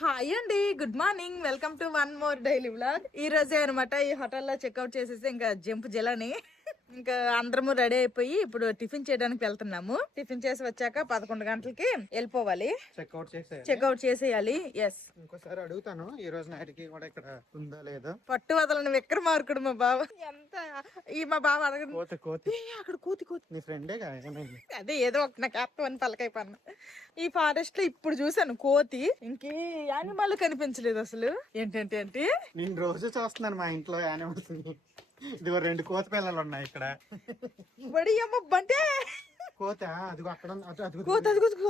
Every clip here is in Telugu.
హాయ్ అండి, good morning. Welcome to one more daily vlog. ఈ రోజే అనమాట ఈ హోటల్లో చెక్అవుట్ చేసేసి ఇంకా జంప్ జలని ఇంకా అందరము రెడీ అయిపోయి ఇప్పుడు టిఫిన్ చేయడానికి వెళ్తున్నాము. టిఫిన్ చేసి వచ్చాక 11 గంటలకి వెళ్ళిపోవాలి. చెక్అవుట్ చేసేయాలి. ఎస్, ఇంకోసారి అడుగుతాను ఈ రోజు నైట్ కి కూడా ఇక్కడ ఉందా లేదా. పట్టు వదలని విక్రమార్కుడు మా బావ. ఎంత ఈ మా బావ అడగదు. అక్కడ కోతి నీ ఫ్రెండే అదే ఏదో ఒక నాకు అర్థం పలకై పన్న. ఈ ఫారెస్ట్ లో ఇప్పుడు చూసాను కోతి, ఇంకే యానిమల్ కనిపించలేదు అసలు. ఏంటంటే నేను రోజు చూస్తున్నాను మా ఇంట్లో యానిమల్స్. ఇదిగో 2 కోతి పిల్లలు ఉన్నాయి ఇక్కడ. బడి అమ్మ బంటే కోత అదిగో అక్కడ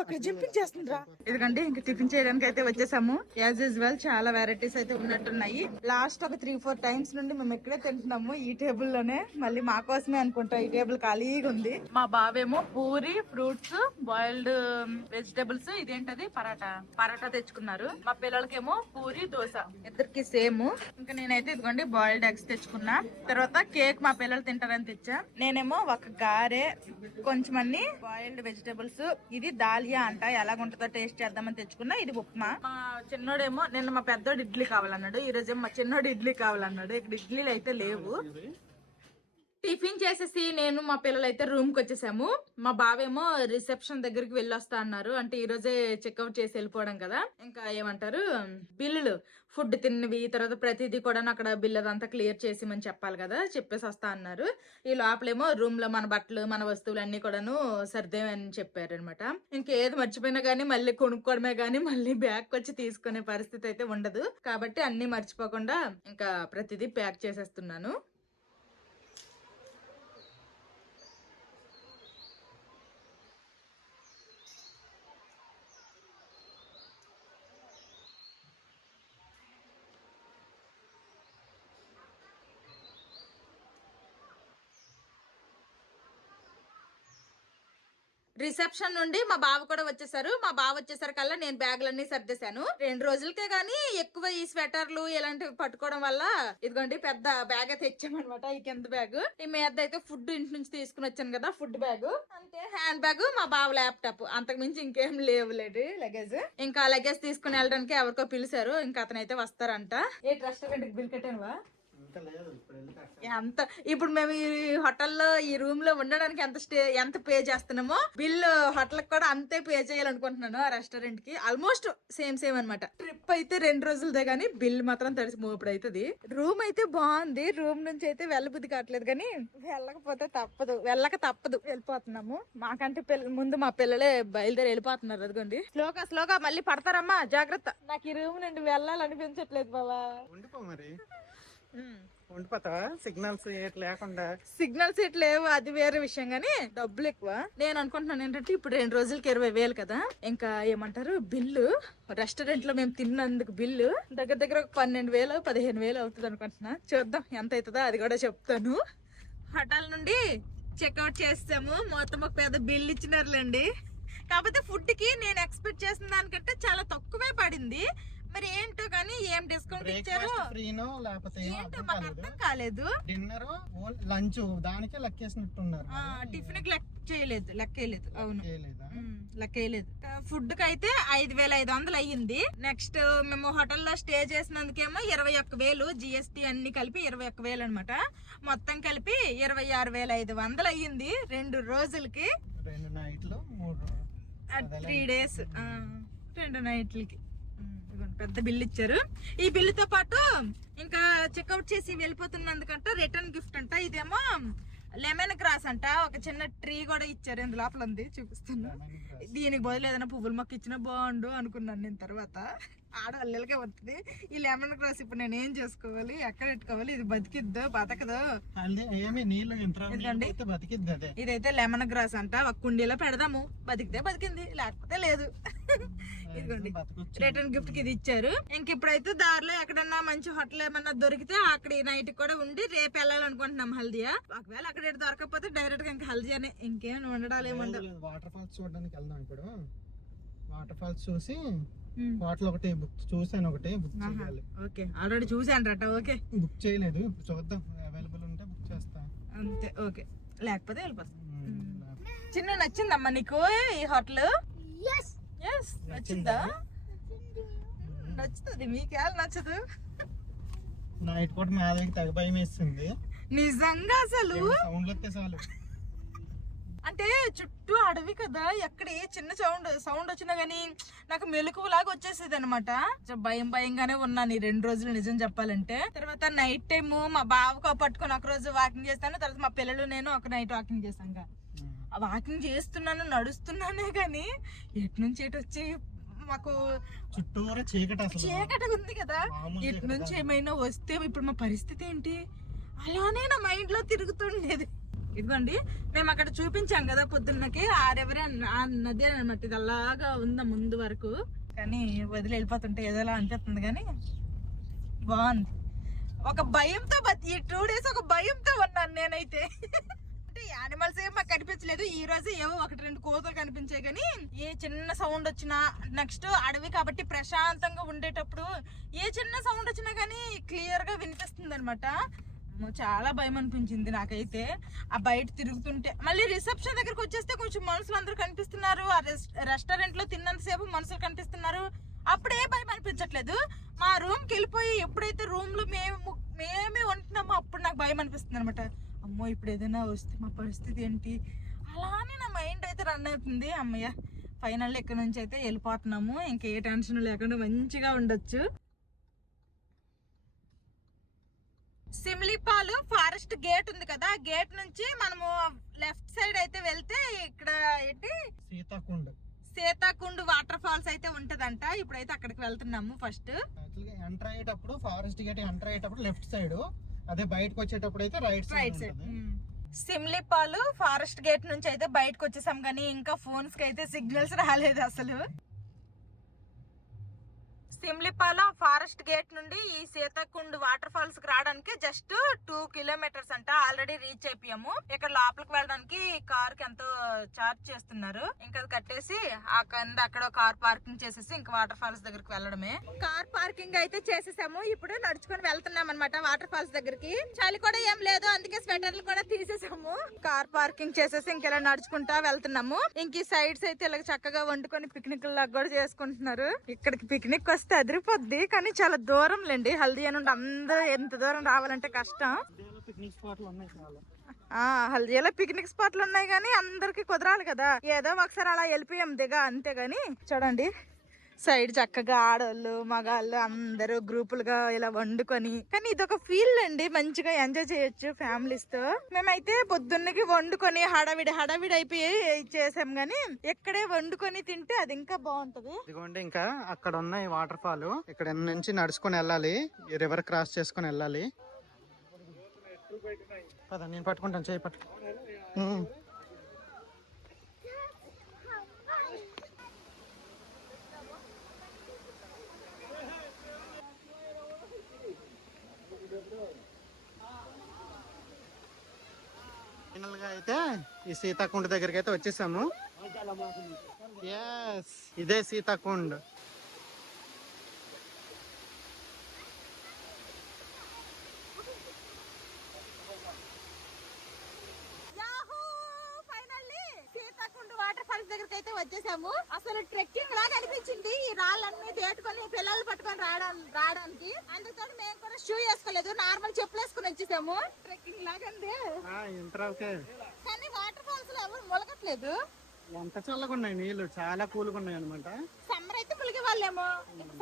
అక్కడ జంపింగ్ చేస్తుందిరా. ఎందుకంటే ఇంకా టిఫిన్ చేయడానికి అయితే వచ్చేసాము. యాజ్ యూజువల్ చాలా వెరైటీస్ అయితే ఉన్నట్టున్నాయి. లాస్ట్ ఒక 3-4 టైమ్స్ నుండి మేము ఇక్కడే తింటున్నాము, ఈ టేబుల్ లోనే. మళ్ళీ మా కోసమే అనుకుంటా ఈ టేబుల్ ఖాళీగా ఉంది. మా బావేమో పూరి, ఫ్రూట్స్, బాయిల్డ్ వెజిటబుల్స్, ఇదేంటది పరాటా తెచ్చుకున్నారు. మా పిల్లలకేమో పూరి, దోశ, ఇద్దరికి సేమ్. ఇంకా నేనైతే ఇదిగోండి బాయిల్డ్ ఎగ్స్ తెచ్చుకున్నా. తర్వాత కేక్ మా పిల్లలు తింటారని తెచ్చా. నేనేమో ఒక గారె, కొంచెం అన్ని బాయిల్డ్ వెజిటబుల్స్. ఇది దాలియా అంట, ఎలాగుంటుందో టేస్ట్ చేద్దామని తెచ్చుకున్నా. ఇది ఉప్మా. మా చిన్నోడేమో నిన్న మా పెద్దోడు ఇడ్లీ కావాలన్నాడు, ఈ రోజేమో మా చిన్నోడు ఇడ్లీ కావాలన్నాడు. ఇక్కడ ఇడ్లీలు అయితే లేవు. టిఫిన్ చేసేసి నేను మా పిల్లలు అయితే రూమ్ కి వచ్చేసాము. మా బావేమో రిసెప్షన్ దగ్గరికి వెళ్ళొస్తా అన్నారు. అంటే ఈ రోజే చెక్అవుట్ చేసి వెళ్ళిపోవడం కదా, ఇంకా ఏమంటారు బిల్లులు, ఫుడ్ తిన్నవి, తర్వాత ప్రతిదీ కూడా అక్కడ బిల్ అదంతా క్లియర్ చేసిమని చెప్పాలి కదా, చెప్పేసి వస్తా అన్నారు. ఈ లోపలేమో రూమ్ లో మన బట్టలు, మన వస్తువులు అన్ని కూడాను సర్దేమని చెప్పారు అనమాట. ఇంకేది మర్చిపోయినా గానీ మళ్ళీ కొనుక్కోవడమే గానీ మళ్ళీ బ్యాగ్ వచ్చి తీసుకునే పరిస్థితి అయితే ఉండదు. కాబట్టి అన్ని మర్చిపోకుండా ఇంకా ప్రతిదీ ప్యాక్ చేసేస్తున్నాను. రిసెప్షన్ నుండి మా బావ కూడా వచ్చేసారు. మా బావ వచ్చేసరికల్లా నేను బ్యాగులన్నీ సర్దేశాను. 2 రోజులకే గానీ ఎక్కువ ఈ స్వెటర్లు ఇలాంటివి పట్టుకోవడం వల్ల ఇదిగోండి పెద్ద బ్యాగ్ అయితే తెచ్చామనమాట. ఈ కింద బ్యాగ్, ఈ మీద అయితే ఫుడ్ ఇంటి నుంచి తీసుకుని వచ్చాను కదా, ఫుడ్ బ్యాగ్ అంతే. హ్యాండ్ బ్యాగ్, మా బావ ల్యాప్టాప్, అంతకు మించి ఇంకేం లేవులేడు లగేజ్. ఇంకా లగేజ్ తీసుకుని వెళ్ళడానికి ఎవరికో పిలిచారు, ఇంకా అతనైతే వస్తారంట. ఏ రెస్టారెంట్ కి బిల్ కట్టానువా? ఎంత ఇప్పుడు మేము ఈ హోటల్లో ఈ రూమ్ లో ఉండడానికి ఎంత పే చేస్తున్నామో, బిల్లు హోటల్ కూడా అంతే పే చేయాలనుకుంటున్నాను. ఆ రెస్టారెంట్ కి ఆల్మోస్ట్ సేమ్ అనమాట. ట్రిప్ అయితే 2 రోజులదే గానీ బిల్ మాత్రం తడిసి మోపుడు అవుతుంది. రూమ్ అయితే బాగుంది. రూమ్ నుంచి అయితే వెళ్ళబుద్ధి కావట్లేదు కానీ వెళ్ళక తప్పదు వెళ్ళిపోతున్నాము. మాకంటే ముందు మా పిల్లలే బయలుదేరి వెళ్ళిపోతున్నారు. అదిగోండి స్లోగా మళ్ళీ పడతారమ్మా, జాగ్రత్త. నాకు ఈ రూమ్ నుండి వెళ్ళాలనిపించట్లేదు బాబా. ఉండిపోతావా? సిగ్నల్స్ లేకుండా? సిగ్నల్స్ ఎట్ లేవు, అది వేరే విషయం గానీ డబ్బులు ఎక్కువ. నేను అనుకుంటున్నాను ఏంటంటే ఇప్పుడు 2 రోజులకి 20,000 కదా, ఇంకా ఏమంటారు బిల్లు రెస్టారెంట్ లో మేము తిన్నందుకు బిల్లు దగ్గర 12,000 15,000 అవుతుంది అనుకుంటున్నా. చూద్దాం ఎంత అవుతుందో అది కూడా చెప్తాను. హోటల్ నుండి చెక్అవుట్ చేస్తాము. మొత్తం ఒక పెద్ద బిల్ ఇచ్చినారులేండి. కాకపోతే ఫుడ్ కి నేను ఎక్స్పెక్ట్ చేసిన దానికంటే చాలా తక్కువే పడింది. మరి ఏంటో కానీ ఏం డిస్కౌంట్ ఇచ్చారు ఏంటో మాకు అర్థం కాలేదు. డిన్నర్, లంచ్ దానికే లెక్కేసినట్టున్నారు. టిఫిన్ కి లెక్కేయలేదు. అవును, లెక్కేయలేదు. ఫుడ్ కి అయితే 5,500 అయ్యింది. నెక్స్ట్ మేము హోటల్లో స్టే చేసినందుకేమో 21,000, GST అన్ని కలిపి 21,000 అనమాట. మొత్తం కలిపి 26,500 అయ్యింది 2 రోజులకి. 2 నైట్లు 3 డేస్ 2 నైట్లకి పెద్ద బిల్ ఇచ్చారు. ఈ బిల్లుతో పాటు ఇంకా చెక్అవుట్ చేసి వెళ్ళిపోతున్నందుకంట రిటర్న్ గిఫ్ట్ అంట. ఇదేమో లెమన్ గ్రాస్ అంట, ఒక చిన్న ట్రీ కూడా ఇచ్చారు. ఇందు లోపల ఉంది, చూపిస్తాను. దీనికి బదులు ఏదైనా పువ్వుల మొక్క ఇచ్చినా బాగుండు అనుకున్నాను నేను. తర్వాత ఆడవాళ్ళకే వస్తుంది ఈ లెమన్ గ్రాస్. ఇప్పుడు నేను ఏం చేసుకోవాలి, ఎక్కడ పెట్టుకోవాలి? ఇది బతికిద్దు బతకదు? ఇదైతే లెమన్ గ్రాస్ అంట. ఒక కుండీలో పెడదాము, బతికితే బతికింది, లేకపోతే లేదు. ఇదిగోండి రిటర్న్ గిఫ్ట్ కి ఇది ఇచ్చారు. ఇంక ఇప్పుడైతే దారిలో ఎక్కడన్నా మంచి హోటల్ ఏమన్నా దొరికితే అక్కడ నైట్ కూడా ఉండి రేపు వెళ్ళాలనుకుంటున్నాం హల్దియా. ఒకవేళ అక్కడ దొరకకపోతే డైరెక్ట్ గా ఇంకా హల్దియానే, ఇంకేం వండడాలు ఏముండదు. వాటర్ ఫాల్స్ చూడడానికి వెళ్దాం. ఇప్పుడు వాటర్ ఫాల్స్ చూసి హోటల్ ఒకటి బుక్ చేయాలి. ఓకే, ఆల్రెడీ చూసాను రట. ఓకే, బుక్ చేయలేదు, చూద్దాం. అవైలబుల్ ఉంటే బుక్ చేస్తా అంతే. ఓకే, లేకపోతే వెళ్ళిపోతాం. చిన్న నచ్చిందమ్మా నీకు ఈ హోటల్? నచ్చిందా? నచ్చుతుంది, మీకేళ నచ్చదు. నైట్ పూట మాధవికి తెగ భయం వేస్తుంది నిజంగా అసలు. సౌండ్లు వస్తే చాలు. అంటే చుట్టూ అడవి కదా, ఎక్కడ ఏ చిన్న సౌండ్ వచ్చినా గానీ నాకు మెలకువలాగా వచ్చేసేది అనమాట. భయంగానే ఉన్నాను ఈ 2 రోజులు నిజం చెప్పాలంటే. తర్వాత నైట్ టైమ్ మా బావకు పట్టుకొని ఒక రోజు వాకింగ్ చేస్తాను, తర్వాత మా పిల్లలు నేను ఒక నైట్ వాకింగ్ చేశాను. ఆ వాకింగ్ చేస్తున్నాను, నడుస్తున్నానే గానీ ఎటు నుంచి ఎటు వచ్చి మాకు చుట్టూరా చీకటి ఉంది కదా, ఎటు నుంచి ఏమైనా వస్తే ఇప్పుడు మా పరిస్థితి ఏంటి అలానే నా మైండ్ లో తిరుగుతుండేది. ఇదిగోండి మేము అక్కడ చూపించాం కదా పొద్దున్నకి, ఆ నది అనమాట. ఇది అలాగా ఉందా ముందు వరకు, కానీ వదిలి వెళ్ళిపోతుంటే ఏదోలా అనిపిస్తుంది. కానీ బాగుంది. ఒక భయంతో ఈ 2 days ఒక భయంతో ఉన్నాను నేనైతే. అంటే యానిమల్స్ ఏం మాకు కనిపించలేదు. ఈ రోజు ఏవో 1-2 కోతులు కనిపించాయి, కానీ ఏ చిన్న సౌండ్ వచ్చినా, నెక్స్ట్ అడవి కాబట్టి ప్రశాంతంగా ఉండేటప్పుడు ఏ చిన్న సౌండ్ వచ్చినా కానీ క్లియర్ గా వినిపిస్తుంది అనమాట. చాలా భయం అనిపించింది నాకైతే ఆ బయట తిరుగుతుంటే. మళ్ళీ రిసెప్షన్ దగ్గరకు వచ్చేస్తే కొంచెం మనుషులు అందరూ కనిపిస్తున్నారు. ఆ రెస్టారెంట్ లో తిన్నంతసేపు మనుషులు కనిపిస్తున్నారు. అప్పుడే భయం అనిపించట్లేదు. మా రూమ్ కి వెళ్ళిపోయి ఎప్పుడైతే రూమ్ లో మేమే ఉంటున్నామో అప్పుడు నాకు భయం అనిపిస్తుంది అనమాట. అమ్మో ఇప్పుడు ఏదైనా వస్తే మా పరిస్థితి ఏంటి, అలానే నా మైండ్ అయితే రన్ అవుతుంది. అమ్మయ్య ఫైనల్ ఇక్కడ నుంచి అయితే వెళ్ళిపోతున్నాము, ఇంకే టెన్షన్ లేకుండా మంచిగా ఉండొచ్చు. సిమ్లీపాల్ ఫారెస్ట్ గేట్ ఉంది కదా, గేట్ నుంచి మనము లెఫ్ట్ సైడ్ అయితే వెళ్తే ఇక్కడ ఏంటి సీతాకుండ్ వాటర్ ఫాల్స్ అయితే ఉంటదంట. ఇప్పుడైతే అక్కడికి వెళ్తున్నాము. ఫస్ట్ ఎంటర్ అయ్యేటప్పుడు ఫారెస్ట్ గేట్ ఎంటర్ అయ్యేటప్పుడు లెఫ్ట్ సైడ్, అదే బయటకు వచ్చేటప్పుడు అయితే right side. Simlipal forest gate నుంచి అయితే బయటకు వచ్చేసాం, కానీ ఇంకా ఫోన్స్ కి అయితే సిగ్నల్స్ రాలేదు అసలు. సిమ్లీపాల్ ఫారెస్ట్ గేట్ నుండి ఈ సీతాకుండ్ వాటర్ ఫాల్స్ కి రావడానికి జస్ట్ 2 kilometers అంట. ఆల్రెడీ రీచ్ అయిపోయాము. ఇక్కడ లోపలికి వెళ్ళడానికి కార్ కి ఎంతో చార్జ్ చేస్తున్నారు. ఇంకా అది కట్టేసి ఆ కింద అక్కడ కార్ పార్కింగ్ చేసేసి ఇంకా వాటర్ ఫాల్స్ దగ్గరికి వెళ్ళడమే. కార్ పార్కింగ్ అయితే చేసేసాము. ఇప్పుడు నడుచుకొని వెళ్తున్నాం అనమాట వాటర్ ఫాల్స్ దగ్గరికి. చలి కూడా ఏం లేదు, అందుకే స్వెటర్లు కూడా తీసేసాము. కార్ పార్కింగ్ చేసేసి ఇంకెలా నడుచుకుంటా వెళ్తున్నాము. ఇంక ఈ సైడ్స్ అయితే ఇలా చక్కగా వండుకొని పిక్నిక్ లాగా కూడా చేసుకుంటున్నారు. ఇక్కడికి పిక్నిక్ వస్తే అదిరిపోద్ది, కానీ చాలా దూరం లేండి. హల్దియా నుండి అందరూ ఎంత దూరం రావాలంటే కష్టం. హల్దియాలో పిక్నిక్ స్పాట్లు ఉన్నాయి, కానీ అందరికి కుదరాలి కదా. ఏదో ఒకసారి అలా వెళ్ళిపోయాం దిగా, అంతేగాని. చూడండి సైడ్ చక్కగా ఆడవాళ్ళు మగాళ్ళు అందరూ గ్రూపులుగా ఇలా వండుకొని, కానీ ఇదొక ఫీల్ అండి, మంచిగా ఎంజాయ్ చేయొచ్చు ఫ్యామిలీస్ తో. మేమైతే పొద్దున్నకి వండుకొని హడావిడి అయిపోయి చేసాం, గానీ ఇక్కడే వండుకొని తింటే అది ఇంకా బాగుంటది. ఇదిగోండి ఇంకా అక్కడ ఉన్నాయి వాటర్ ఫాల్. ఇక్కడ నుంచి నడుచుకొని వెళ్ళాలి, ఈ రివర్ క్రాస్ చేసుకొని వెళ్ళాలి. నేను పట్టుకుంటాను, చేయి పట్టు. ఫైనల్ గా అయితే ఈ సీతాకుండ్ దగ్గరికి అయితే వచ్చేసాము. ఇదే సీతాకుండ్. దగ్గరికి అయితే వచ్చేసాము. అసలు ట్రెక్కింగ్ లాగా అనిపించింది. ఈ రాళ్ళన్నీ దేటుకొని పిల్లలు పట్టుకొని రావడానికి. అందుతో మేము కూడా షూ వేసుకోలేదు, నార్మల్ చెప్పులు వేసుకుని వచ్చేసాము. ట్రెక్కింగ్ లాగా కానీ వాటర్ ఫాల్స్ లో ఎవరు ములగట్లేదు. ఎంత చల్లగా ఉన్నాయి నీళ్లు, చాలా కూల్గా ఉన్నాయి అనమాట. సమ్మర్ అయితే ములిగే వాళ్ళేమో,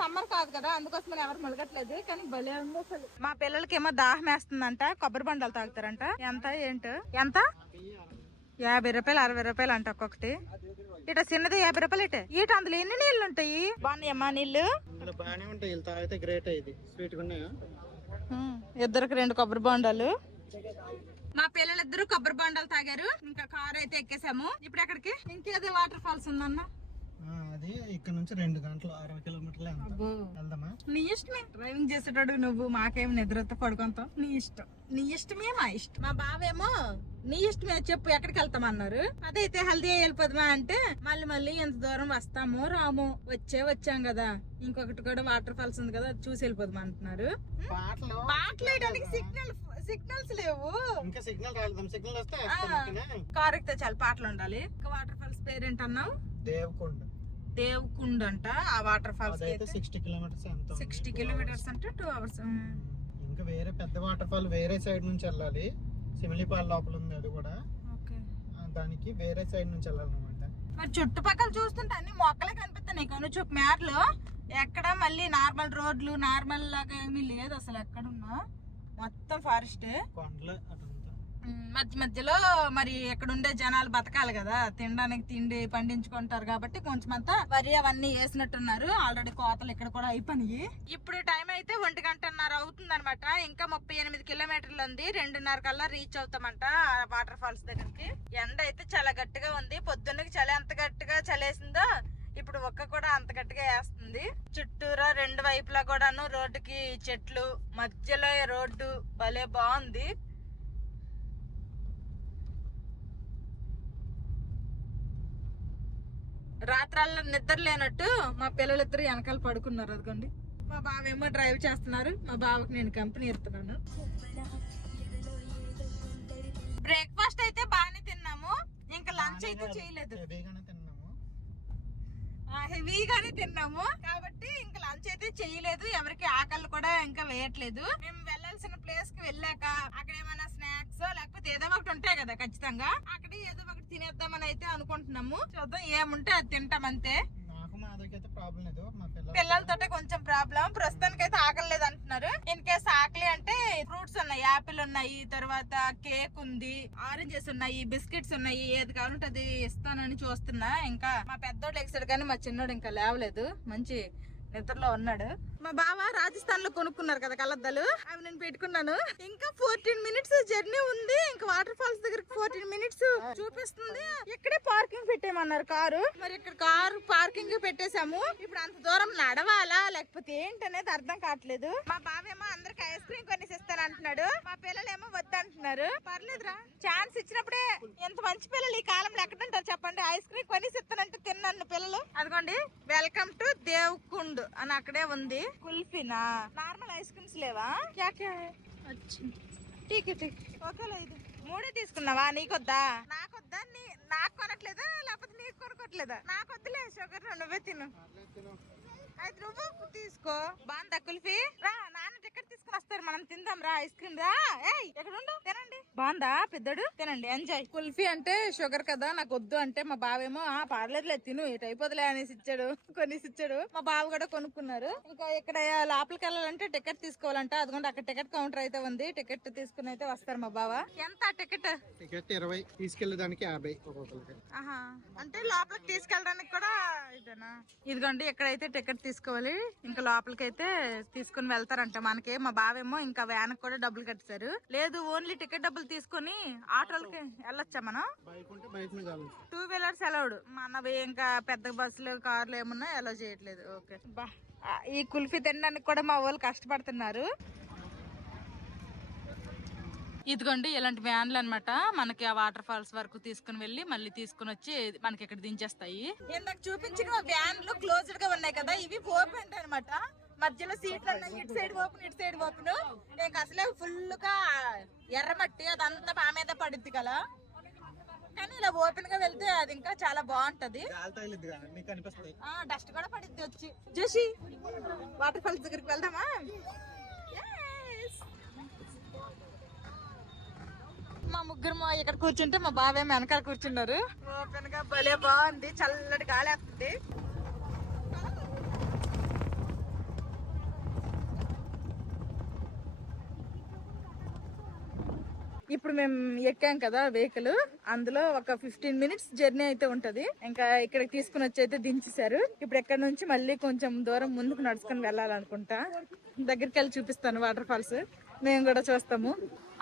సమ్మర్ కాదు కదా, అందుకోసం ఎవరు ములగట్లేదు. కానీ భలే ఉంది అసలు. మా పిల్లలకి ఏమో దాహం వేస్తుందంట, కొబ్బరి బండలు తాగుతారంట. ఎంత 50 రూపాయలు 60 రూపాయలు అంట ఒక్కొక్కటి. ఇట చిన్నది 50 రూపాయలు. ఇట అందులో ఎన్ని నీళ్లు ఉంటాయి? బాగున్నాయమ్మా నీళ్లు, బాగానే ఉంటాయి. గ్రేట్ ఇది స్వీట్ గా ఉన్నాయా. 2కి 2 కొబ్బరి బొండాలు. మా పిల్లలిద్దరు కొబ్బరి బొండాలు తాగారు. ఇంకా కార్ అయితే ఎక్కేసాము. ఇప్పుడు ఎక్కడికి? ఇంకేదో వాటర్ ఫాల్స్ ఉందన్న, అది ఇక్కడ నుంచి 2 గంటలు 60 కిలోమీటర్లే. వెళ్దామా? నీ ఇష్టమే, డ్రైవింగ్ చేసేటాడు నువ్వు. మాకేమి నిద్రతో పడుకుంటాం, నీ ఇష్టం. నీ ఇష్టమే మా ఇష్టం. మా బావేమో నీ ఇష్టమే చెప్పు ఎక్కడికి వెళ్తామన్నారు. అదైతే హల్దీ వెళ్ళిపోదామా అంటే మళ్ళీ ఎంత దూరం వస్తామో రామో, వచ్చాం కదా, ఇంకొకటి కూడా వాటర్ ఫాల్స్ ఉంది కదా, చూసి వెళ్ళిపోదాం అంటున్నారు. పాటలు వేయడానికి సిగ్నల్స్ లేవు. ఇంకా సిగ్నల్ రాలేదు. సిగ్నల్ వస్తే కార్ ఎక్కితే చాలా పాటలు ఉండాలి. ఇంకా వాటర్ ఫాల్స్ పేరేంటన్నావు? దేవకుండ్ అంట ఆ వాటర్ ఫాల్స్ అదైతే 60 కిలోమీటర్స్ ఎంత ఉంది. 60 కిలోమీటర్స్ అంటే 2 hours. ఇంకా వేరే పెద్ద వాటర్ ఫాల్ వేరే సైడ్ నుంచి వెళ్ళాలి. సిమిలిపాల్ లోపల ఉంది అది కూడా. ఓకే, దానికి వేరే సైడ్ నుంచి వెళ్ళాలన్నమాట. మరి చుట్టుపక్కల చూస్తుంటే అన్ని మొక్కలే కనిపిస్తున్నాయి కానీ చూపు మేరలో ఎక్కడ మళ్ళీ నార్మల్ రోడ్లు నార్మల్ లాగా ఏమీ లేదు అసలు. ఎక్కడున్నా మొత్తం ఫారెస్ట్. కొండలు అదంతా. మధ్య మధ్యలో మరి ఎక్కడ ఉండే జనాలు బతకాలి కదా, తినడానికి తిండి పండించుకుంటారు కాబట్టి కొంచెం అంతా వరి అవన్నీ వేసినట్టున్నారు. ఆల్రెడీ కోతలు ఇక్కడ కూడా అయిపోయినాయి. ఇప్పుడు టైం అయితే 1:30 అవుతుంది అనమాట. ఇంకా 38 కిలోమీటర్లు ఉంది. 2:30 కల్లా రీచ్ అవుతామంట వాటర్ ఫాల్స్ దగ్గరికి. ఎండ అయితే చాలా గట్టిగా ఉంది. పొద్దున్నకి చలి ఎంత గట్టిగా చలేసిందో ఇప్పుడు ఒక్క కూడా అంత గట్టిగా వేస్తుంది. చుట్టూరా 2 వైపులా కూడాను రోడ్డుకి చెట్లు, మధ్యలో రోడ్డు భలే బాగుంది. రాత్రాల్లో నిద్ర లేనట్టు మా పిల్లలిద్దరు వెనకాల పడుకున్నారు. అదిగోండి, మా బావేమో డ్రైవ్ చేస్తున్నారు. మా బావకి నేను కంపెనీ ఇస్తున్నాను. బ్రేక్ఫాస్ట్ అయితే బాగానే తిన్నాము. ఇంకా లంచ్ అయితే చేయలేదు. హెవీగానే తిన్నాము కాబట్టి ఇంకా లంచ్ అయితే చేయలేదు. ఎవరికి ఆకలి కూడా ఇంకా వేయట్లేదు. మేము వెళ్ళాల్సిన ప్లేస్ కి వెళ్ళాక అక్కడ ఏమైనా స్నాక్స్ లేకపోతే ఏదో ఒకటి ఉంటాయి కదా, ఖచ్చితంగా అక్కడ ఏదో ఒకటి తినేద్దామని అయితే అనుకుంటున్నాము. చూద్దాం, ఏముంటే అది తింటాం అంతే. పిల్లలతో కొంచెం ప్రాబ్లం. ప్రస్తుతానికి అయితే ఆకలి లేదు అంటున్నారు. ఇన్ కేస్ ఆకలి అంటే ఫ్రూట్స్ ఉన్నాయి, యాపిల్ ఉన్నాయి, తర్వాత కేక్ ఉంది, ఆరెంజెస్ ఉన్నాయి, బిస్కెట్స్ ఉన్నాయి. ఏది కావాలంటే అది ఇస్తానని చూస్తున్నా. ఇంకా మా పెద్దోడు ఎక్సాడు కానీ మా చిన్నోడు ఇంకా లేవలేదు, మంచి నిద్రలో ఉన్నాడు. మా బావ రాజస్థాన్ లో కొనుక్కున్నారు కదా కలద్దాలు, అవి నేను పెట్టుకున్నాను. ఇంకా 14 మినిట్స్ జర్నీ ఉంది. ఇంకా వాటర్ ఫాల్స్ దగ్గరికి 14 మినిట్స్ చూపిస్తుంది. ఇక్కడే పార్కింగ్ పెట్టేమన్నారు కారు. మరి ఇక్కడ కారు పార్కింగ్ పెట్టేశాము. ఇప్పుడు అంత దూరం నడవాలా లేకపోతే ఏంటనేది అర్థం కావట్లేదు. మా బావేమో అందరికి ఐస్ క్రీమ్ కొనేసి ఇస్తానంటున్నాడు. మా పిల్లలేమో వద్దంటున్నారు. పర్లేదురా, ఛాన్స్ ఇచ్చినప్పుడే. ఎంత మంచి పిల్లలు ఈ కాలంలో ఎక్కడంటారు చెప్పండి. ఐస్ క్రీమ్ కొనేసి ఇస్తానంటే తిన్నాను పిల్లలు. అదిగోండి, వెల్కమ్ టు దేవకుండ్ అని అక్కడే ఉంది. కుల్ఫీనా, నార్మల్ ఐస్ క్రీమ్స్ లేవా? క్యా క్యా ఠీక్ ఠీక్. ఓకేలే, ఇది 3 తీసుకున్నావా? నీకొద్దా? నాకొద్దా? నాకు కొనట్లేదా లేకపోతే నీకు కొనుక్కోట్లేదా? నాకొద్దులే, షుగర్ నువ్వే తిను. అయితే నువ్వు తీసుకో. బాగుందా కుల్ఫీ? రా, నాన్న టికెట్ తీసుకుని వస్తారు, మనం తిందాం రా ఐస్ క్రీమ్. రా, ఎక్కడ ఉండు, తినండి. బాగుందా పెద్దడు? తినండి, ఎంజాయ్. కుల్ఫీ అంటే షుగర్ కదా, నాకు వద్దు అంటే మా బావేమో పర్లేదులే తిను, ఇటు అయిపోదులే అనేసి ఇచ్చాడు, కొనేసి ఇచ్చాడు. మా బావ కూడా కొనుక్కున్నారు. ఇంకా ఇక్కడ లోపలికి వెళ్ళాలంటే టికెట్ తీసుకోవాలంట. అదిగోండి అక్కడ టికెట్ కౌంటర్ అయితే ఉంది. టికెట్ తీసుకుని అయితే వస్తారు మా బావ. ఎంత టికెట్? టికెట్ 20, తీసుకెళ్ళడానికి 50 ఒక్కొక్కరికి. అంటే లోపలికి తీసుకెళ్ళడానికి కూడా ఇదేనా? ఇదిగోండి, ఇక్కడైతే టికెట్ తీసుకోవాలి. ఇంకా లోపలికి అయితే తీసుకుని వెళ్తారంట. మనకి మా బావేమో ఇంకా వ్యాన్ కూడా డబ్బులు కట్టారు. లేదు, ఓన్లీ టికెట్ డబ్బులు తీసుకుని ఆటోలకి వెళ్ళొచ్చా మనం? 2 వీలర్స్ అలౌడ్. మనవి ఇంకా పెద్ద బస్సులు కార్లు ఏమన్నా అలౌ చేయట్లేదు. ఓకే బా, ఈ కుల్ఫీ తినడానికి కూడా మా వాళ్ళు కష్టపడుతున్నారు. ఇదిగోండి, ఇలాంటి వ్యాన్లు అన్నమాట. మనకి ఆ వాటర్ ఫాల్స్ వరకు తీసుకుని వెళ్ళి మళ్ళీ తీసుకుని వచ్చి మనకి ఇక్కడ దించేస్తాయి. ఇందాక చూపించిన వ్యాన్లు క్లోజ్డ్ గా ఉన్నాయి కదా, ఇవి ఓపెన్ అన్నమాట. మధ్యలో సీట్లు ఉన్నాయి, ఇటు సైడ్ ఓపెన్ ఇటు సైడ్ ఓపెన్. ఇంకా అసలే ఫుల్ గా ఎర్రమట్టి అదంతా మా మీద పడుద్ది కదా, కానీ ఇలా ఓపెన్ గా వెళ్తే అది ఇంకా చాలా బాగుంటది. డస్ట్ కూడా పడుద్ది వచ్చి. జోషి, వాటర్ ఫాల్స్ దగ్గరికి వెళ్దామా? మా ముగ్గురు ఇక్కడ కూర్చుంటే మా బావేమో వెనకాల కూర్చున్నారు. ఓపెన్ గా భలే బాగుంది, చల్లటి గాలి వస్తుంది. ఇప్పుడు మేము ఎక్కాం కదా వెహికల్, అందులో ఒక 15 మినిట్స్ జర్నీ అయితే ఉంటది. ఇంకా ఇక్కడికి తీసుకుని వచ్చి అయితే దించేశారు. ఇప్పుడు ఎక్కడ నుంచి మళ్ళీ కొంచెం దూరం ముందుకు నడుచుకుని వెళ్ళాలనుకుంటా. దగ్గరికి వెళ్ళి చూపిస్తాను వాటర్ ఫాల్స్, మేము కూడా చూస్తాము.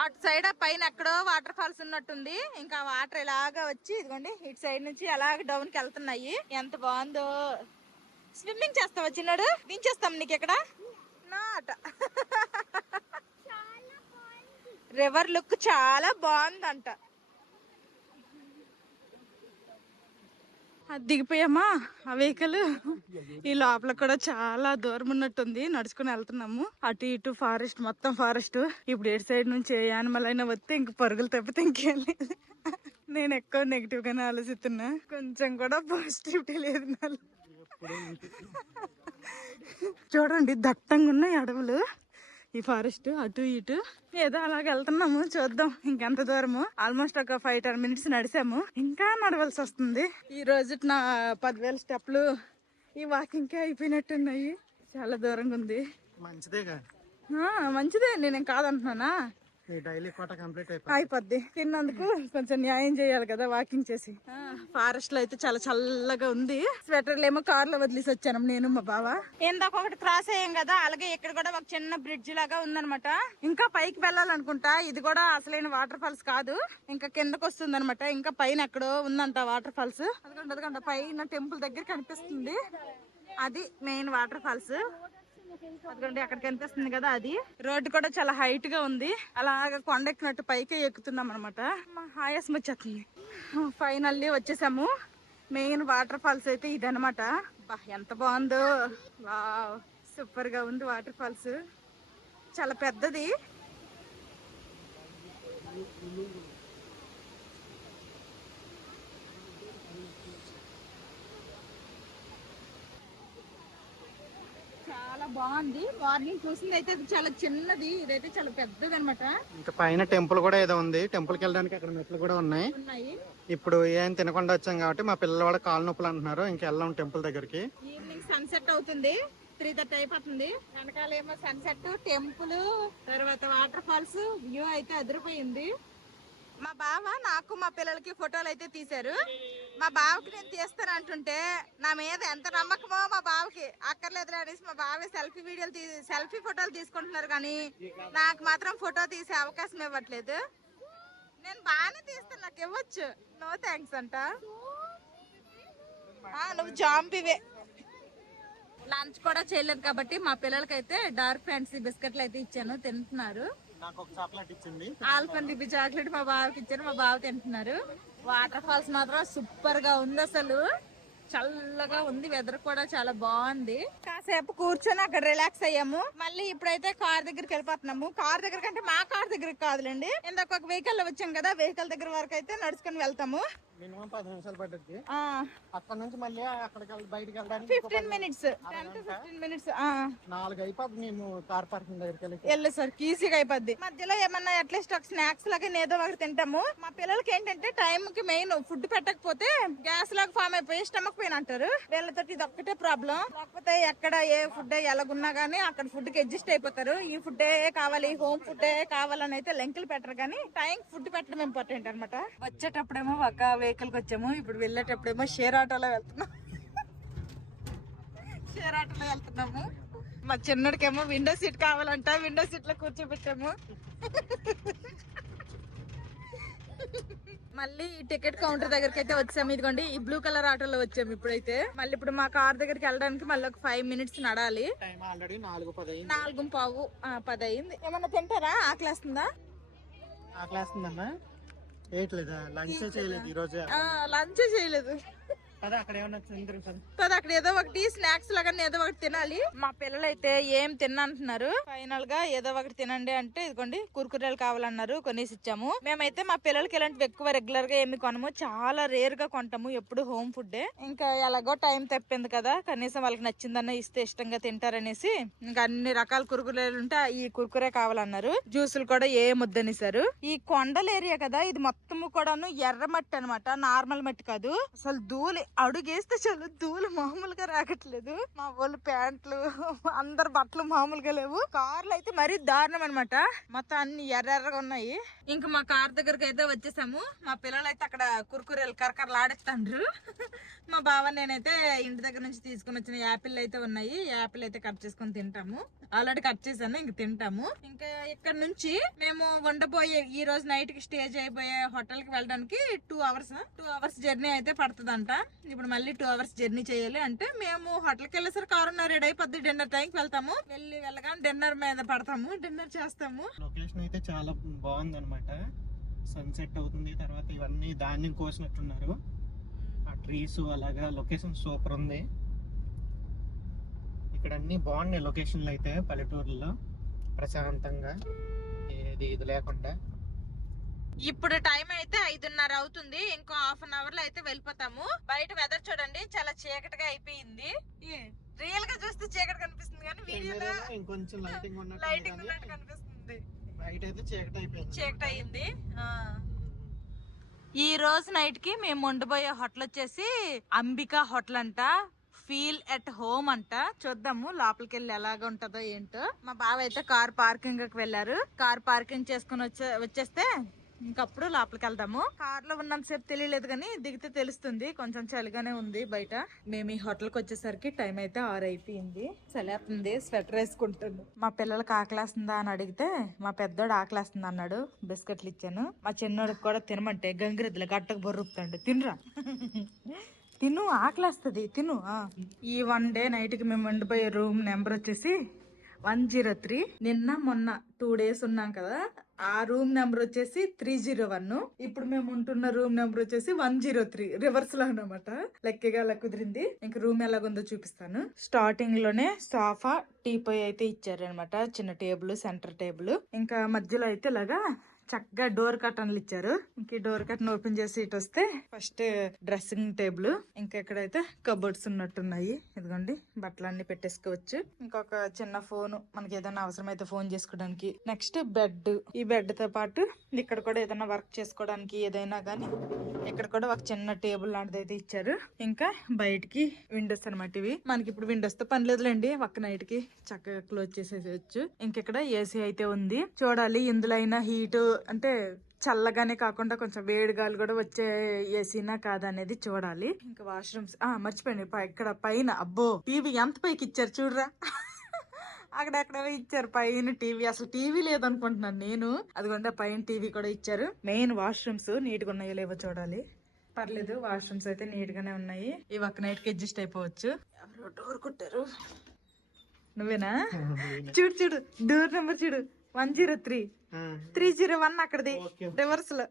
అటు సైడ్ పైన ఎక్కడో వాటర్ ఫాల్స్ ఉన్నట్టుంది. ఇంకా వాటర్ ఇలాగా వచ్చి ఇదిగోండి ఇటు సైడ్ నుంచి అలాగే డౌన్ కి వెళ్తున్నాయి. ఎంత బాగుందో. స్విమ్మింగ్ చేస్తావా చిన్నాడు? దించేస్తాం నీకు ఎక్కడ నాట. రివర్ లుక్ చాలా బాగుందంట. దిగిపోయామా ఆ వెహికల్. ఈ లోపల కూడా చాలా దూరం ఉన్నట్టుంది, నడుచుకుని వెళ్తున్నాము. అటు ఇటు ఫారెస్ట్, మొత్తం ఫారెస్ట్. ఇప్పుడు ఎటు సైడ్ నుంచి ఏ యానిమల్ అయినా వస్తే ఇంక పరుగులు తప్పితే ఇంకేయాలి. నేను ఎక్కువ నెగిటివ్ గానే ఆలోచిస్తున్నా, కొంచెం కూడా పాజిటివిటీ లేదు నాలో. చూడండి దట్టంగా ఉన్నాయి అడవులు, ఈ ఫారెస్ట్ అటు ఇటు. ఏదో అలాగ వెళ్తున్నాము, చూద్దాం ఇంకెంత దూరము. ఆల్మోస్ట్ ఒక 5-10 minutes నడిచాము, ఇంకా నడవలసి వస్తుంది. ఈ రోజు నా 10,000 స్టెప్లు ఈ వాకింగ్ కే అయిపోయినట్టున్నాయి. చాలా దూరంగా ఉంది. మంచిదేగా, మంచిదే, నేనేం కాదంటున్నానా. డైలీ కోట కంప్లీట్ అయిపోద్ది. తిన్నందుకు కొంచెం న్యాయం చేయాలి కదా వాకింగ్ చేసి. ఫారెస్ట్ లో అయితే చాలా చల్లగా ఉంది. స్వెటర్లు ఏమో కార్ లో వదిలేసి వచ్చాను నేను మా బావ. ఇందాక ఒకటి క్రాస్ అయ్యాం కదా, అలాగే ఇక్కడ కూడా ఒక చిన్న బ్రిడ్జ్ లాగా ఉందన్నమాట. ఇంకా పైకి వెళ్ళాలనుకుంటా. ఇది కూడా అసలైన వాటర్ ఫాల్స్ కాదు, ఇంకా కిందకు వస్తుంది అనమాట. ఇంకా పైన ఎక్కడో ఉందంట వాటర్ ఫాల్స్. అదిగంట పైన టెంపుల్ దగ్గర కనిపిస్తుంది, అది మెయిన్ వాటర్ ఫాల్స్. అదిగోండి అక్కడ కనిపిస్తుంది కదా, అది. రోడ్డు కూడా చాలా హైట్ గా ఉంది, అలాగా కొండెక్కినట్టు పైకి ఎక్కుతున్నాం అనమాట. ఆయాసం వచ్చేస్తుంది. ఫైనల్లీ వచ్చేసాము. మెయిన్ వాటర్ ఫాల్స్ అయితే ఇదనమాట. ఎంత బాగుందో, వావ్, సూపర్ గా ఉంది వాటర్ ఫాల్స్. చాలా పెద్దది. చాలా బాగుంది. మార్నింగ్ చూసింది అయితే అది చాలా చిన్నది, ఇదైతే చాలా పెద్దది అనమాట. ఇంకా పైన టెంపుల్ కూడా ఏదో ఉంది, టెంపుల్ కి వెళ్ళడానికి అక్కడ మెట్లు కూడా ఉన్నాయి. ఇప్పుడు ఏం తినకుండా వచ్చాం కాబట్టి మా పిల్లలు కూడా కాలు నొప్పులు అంటున్నారు, ఇంకా వెళ్ళాం టెంపుల్ దగ్గరికి. ఈవినింగ్ సన్సెట్ అవుతుంది, 3:30 అయిపోతుంది. వెనకాలేమో సన్సెట్, టెంపుల్, తర్వాత వాటర్ ఫాల్స్. వ్యూ అయితే అదిరిపోయింది. మా బావ నాకు మా పిల్లలకి ఫోటోలు అయితే తీశారు. మా బావకి నేను తీస్తాను అంటుంటే నా మీద ఎంత నమ్మకమో మా బావకి. అక్కర్లేదు అనేసి మా బావ సెల్ఫీ ఫోటోలు తీసుకుంటున్నారు, కానీ నాకు మాత్రం ఫోటో తీసే అవకాశం ఇవ్వట్లేదు. నేను బాగానే తీస్తాను, నాకు ఇవ్వచ్చు. నో థ్యాంక్స్ అంట. నువ్వు జాంపివే. లంచ్ కూడా చేయలేదు కాబట్టి మా పిల్లలకైతే డార్క్ ఫ్యాన్సీ బిస్కెట్లు అయితే ఇచ్చాను, తింటున్నారు. ఆల్ఫన్ చాక్లెట్ మా బావకి ఇచ్చాను, మా బావ తింటున్నారు. వాటర్ ఫాల్స్ మాత్రం సూపర్ గా ఉంది, అసలు చల్లగా ఉంది. వెదర్ కూడా చాలా బాగుంది. కాసేపు కూర్చొని అక్కడ రిలాక్స్ అయ్యాము. మళ్ళీ ఇప్పుడైతే కార్ దగ్గరికి వెళ్ళిపోతున్నాము. కార్ దగ్గర కంటే మా కార్ దగ్గరికి కాదులేండి, ఇందాక ఒక వెహికల్ లో వచ్చాం కదా, వెహికల్ దగ్గర వరకు అయితే నడుచుకుని వెళ్తాము. మినిమం 10 నిమిషాలు పడుతుంది. అక్కడ నుంచి మళ్ళీ అక్కడికి బయటకి వెళ్ళడానికి 15 minutes, 10 to 15 minutes. 4 అయిపోద్ది మేము కార్ పార్కింగ్ దగ్గరికి వెళ్ళేసరికి ఈజీగా అయిపోద్ది. మధ్యలో ఏమన్నా అట్లీస్ట్ ఒక స్నాక్స్ లాగా ఏదో ఒకటి తింటాము. మా పిల్లలకి ఏంటంటే టైం కి మెయిన్ ఫుడ్ పెట్టకపోతే గ్యాస్ లాగా ఫామ్ అయిపోయి స్టమక్ పెయిన్ అంటారు. వీళ్ళతో ఇది ఒక్కటే ప్రాబ్లం. లేకపోతే ఎక్కడ ఏ ఫుడ్ ఎలాగున్నా గానీ అక్కడ ఫుడ్ కి అడ్జస్ట్ అయిపోతారు. ఈ ఫుడ్ కావాలి, హోమ్ ఫుడ్ కావాలని అయితే లెంకులు పెట్టరు, కానీ టైం ఫుడ్ పెట్టడం ఇంపార్టెంట్ అనమాట. వచ్చేటప్పుడేమో ఒక వెహికల్ కి వచ్చాము, ఇప్పుడు వెళ్ళేటప్పుడేమో షేర్ ఆటోలో వెళ్తున్నాము. మా చిన్నడికేమో విండో సీట్ కావాలంట, విండో సీట్ లో కూర్చోబెట్టాము. మళ్ళీ ఈ టికెట్ కౌంటర్ దగ్గరికి అయితే వచ్చాము. ఇదిగోండి ఈ బ్లూ కలర్ ఆటోలో వచ్చాము. ఇప్పుడైతే మళ్ళీ ఇప్పుడు మా కార్ దగ్గరికి వెళ్ళడానికి మళ్ళీ ఒక 5 minutes నడాలి. 4:15 అయింది. ఏమన్నా తింటారా? ఆకలేస్తుందా? ఆకలేస్తుందమ్మా. లంచ్ చేయలేదు ఈ రోజు. లంచ్ చేయలేదు. అక్కడ ఏదో ఒకటి స్నాక్స్ లాగా ఏదో ఒకటి తినాలి. మా పిల్లలు అయితే ఏం తిన్నంటున్నారు. ఫైనల్ గా ఏదో ఒకటి తినండి అంటే ఇదిగోండి కుర్కురేలు కావాలన్నారు, కొనేసి ఇచ్చాము. మేమైతే మా పిల్లలకి ఇలాంటివి ఎక్కువ రెగ్యులర్ గా ఏమి కొనము, చాలా రేర్ గా కొంటాము, ఎప్పుడు హోమ్ ఫుడ్. ఇంకా ఎలాగో టైం తప్పింది కదా, కనీసం వాళ్ళకి నచ్చిందన్న ఇస్తే ఇష్టంగా తింటారనేసి ఇంకా అన్ని రకాల కుర్కురేలు ఉంటే ఈ కుర్కురే కావాలన్నారు. జ్యూసులు కూడా ఏ ముద్దనిసారు. ఈ కొండల ఏరియా కదా, ఇది మొత్తము కూడాను ఎర్ర మట్టి అనమాట, నార్మల్ మట్టి కాదు. అసలు ధూళి అడుగేస్తే చాలు, ధూళి మామూలుగా రాగట్లేదు. మా వాళ్ళు ప్యాంట్లు అందరు బట్టలు మామూలుగా లేవు. కార్లు అయితే మరీ దారుణం అనమాట, మొత్తం అన్ని ఎర్రగా ఉన్నాయి. ఇంకా మా కార్ దగ్గరకు అయితే వచ్చేసాము. మా పిల్లలు అయితే అక్కడ కుర్కురేలు కరకరలాడిస్తాండ్రు. మా బావ నేనైతే ఇంటి దగ్గర నుంచి తీసుకుని వచ్చిన యాపిల్ అయితే ఉన్నాయి, యాపిల్ అయితే కట్ చేసుకుని తింటాము. ఆల్రెడీ కట్ చేశాను, ఇంక తింటాము. ఇంకా ఇక్కడ నుంచి మేము ఉండబోయే ఈ రోజు నైట్ కి స్టే చేయబోయే హోటల్ కి వెళ్ళడానికి 2 hours జర్నీ అయితే పడుతుందంట. ఇప్పుడు మళ్ళీ 2 hours జర్నీ చేయాలి అంటే మేము హోటల్ కి వెళ్ళేసరికి 6:30 రెడీ అయిపోద్ది. డిన్నర్ టైం కి వెళ్తాము. వెళ్ళగానే డిన్నర్ మీద పడతాము, డిన్నర్ చేస్తాము. లొకేషన్ అయితే చాలా బాగుంది అనమాట. సన్సెట్ అవుతుంది, తర్వాత ఇవన్నీ ధాన్యం కోసినట్టున్నారు, ఆ ట్రీస్ అలాగా. లొకేషన్ సూపర్ ఉంది. ఇక్కడ అన్ని బాగున్నాయి లొకేషన్లు అయితే, పల్లెటూరులో ప్రశాంతంగా ఏది ఇది లేకుండా. ఇప్పుడు టైం అయితే 5:30 అవుతుంది. ఇంకో హాఫ్ అన్ అవర్ లో అయితే వెళ్ళిపోతాము. బయట వెదర్ చూడండి, చాలా చీకటిగా అయిపోయింది. రియల్ గా చూస్తే చీకటి కనిపిస్తుంది కానీ వీడియోలో ఇంకొంచెం లైటింగ్ లైటింగ్ ఉన్నట్టు కనిపిస్తుంది. బయట అయితే చీకటి అయింది. ఈ రోజు నైట్ కి మేము వండిపోయే హోటల్ వచ్చేసి అంబికా హోటల్ అంట. ఫీల్ ఎట్ హోమ్ అంట. చూద్దాము లోపలికి వెళ్ళి ఎలాగ ఉంటదో ఏంటో. మా బావ అయితే కార్ పార్కింగ్ కి వెళ్ళారు. కార్ పార్కింగ్ చేసుకుని వచ్చేస్తే ఇంకప్పుడు లోపలికి వెళ్దాము. కార్ లో ఉన్నంత సేపు తెలియలేదు కానీ దిగితే తెలుస్తుంది. కొంచెం చలిగానే ఉంది బయట. మేము ఈ హోటల్ కి వచ్చేసరికి టైం అయితే 6 అయిపోయింది. చలేస్తుంది. స్వెటర్ వేసుకుంటాను. మా పిల్లలకి ఆకలేస్తుందా అని అడిగితే మా పెద్దోడు ఆకలేస్తుంది అన్నాడు. బిస్కెట్లు ఇచ్చాను. మా చిన్నోడికి కూడా తినమంటే గంగిరెద్దులు గట్టకు బొర్రుపుతాడు. తినరా తిను, ఆకలేస్తుంది తిను. ఈ 1 డే నైట్ కి మేము వండిపోయే రూమ్ నెంబర్ వచ్చేసి 103. నిన్న మొన్న 2 days ఉన్నాం కదా, ఆ రూమ్ నెంబర్ వచ్చేసి 301. ఇప్పుడు మేము ఉంటున్న రూమ్ నెంబర్ వచ్చేసి 103. రివర్స్ లో అన్నమాట. లక్కీగా అలా కుదిరింది. ఇంక రూమ్ ఎలాగుందో చూపిస్తాను. స్టార్టింగ్ లోనే సోఫా, టీపాయ్ అయితే ఇచ్చారు అనమాట. చిన్న టేబుల్, సెంటర్ టేబుల్. ఇంకా మధ్యలో అయితే ఇలాగా చక్కగా డోర్ కర్టన్లు ఇచ్చారు. ఇంక డోర్ కర్టన్ ఓపెన్ చేసి ఇటు వస్తే ఫస్ట్ డ్రెస్సింగ్ టేబుల్. ఇంకా ఇక్కడైతే కబోర్డ్స్ ఉన్నట్టున్నాయి. ఇదిగోండి బట్టలన్నీ పెట్టేసుకోవచ్చు. ఇంకొక చిన్న ఫోన్, మనకి ఏదైనా అవసరం అయితే ఫోన్ చేసుకోవడానికి. Next bed. ఈ బెడ్ తో పాటు ఇక్కడ కూడా ఏదైనా వర్క్ చేసుకోవడానికి ఏదైనా గానీ ఇక్కడ కూడా ఒక చిన్న టేబుల్ లాంటిది అయితే ఇచ్చారు. ఇంకా బయటికి విండోస్ అనమాట ఇవి. మనకి ఇప్పుడు విండోస్ తో పని లేదులేండి. ఒక్క నైట్ కి చక్కగా క్లోజ్ చేసేసేయచ్చు. ఇంకెక్కడ ఏసీ అయితే ఉంది. చూడాలి ఇందులో అయినా హీట్ అంటే చల్లగానే కాకుండా కొంచెం వేడి గాలి కూడా వచ్చే ఏసీనా కాదనేది చూడాలి. ఇంకా వాష్రూమ్స్ మర్చిపోయింది. ఇక్కడ పైన అబ్బో టీవీ ఎంత పైకి ఇచ్చారు చూడరా. అక్కడెక్కడ ఇచ్చారు పైన టీవీ. అసలు టీవీ లేదనుకుంటున్నాను నేను. అదిగోండి పైన టీవీ కూడా ఇచ్చారు. మెయిన్ వాష్రూమ్స్ నీట్ గా ఉన్నాయో లేవో చూడాలి. పర్లేదు, వాష్రూమ్స్ అయితే నీట్ గానే ఉన్నాయి. ఈ ఒక్క నైట్ కి అడ్జస్ట్ అయిపోవచ్చు. ఎవరో డోర్ కొట్టారు. నువ్వేనా? చూడు చూడు డోర్ నెంబర్ చూడు. 103. 301 అక్కడది రివర్స్ లో.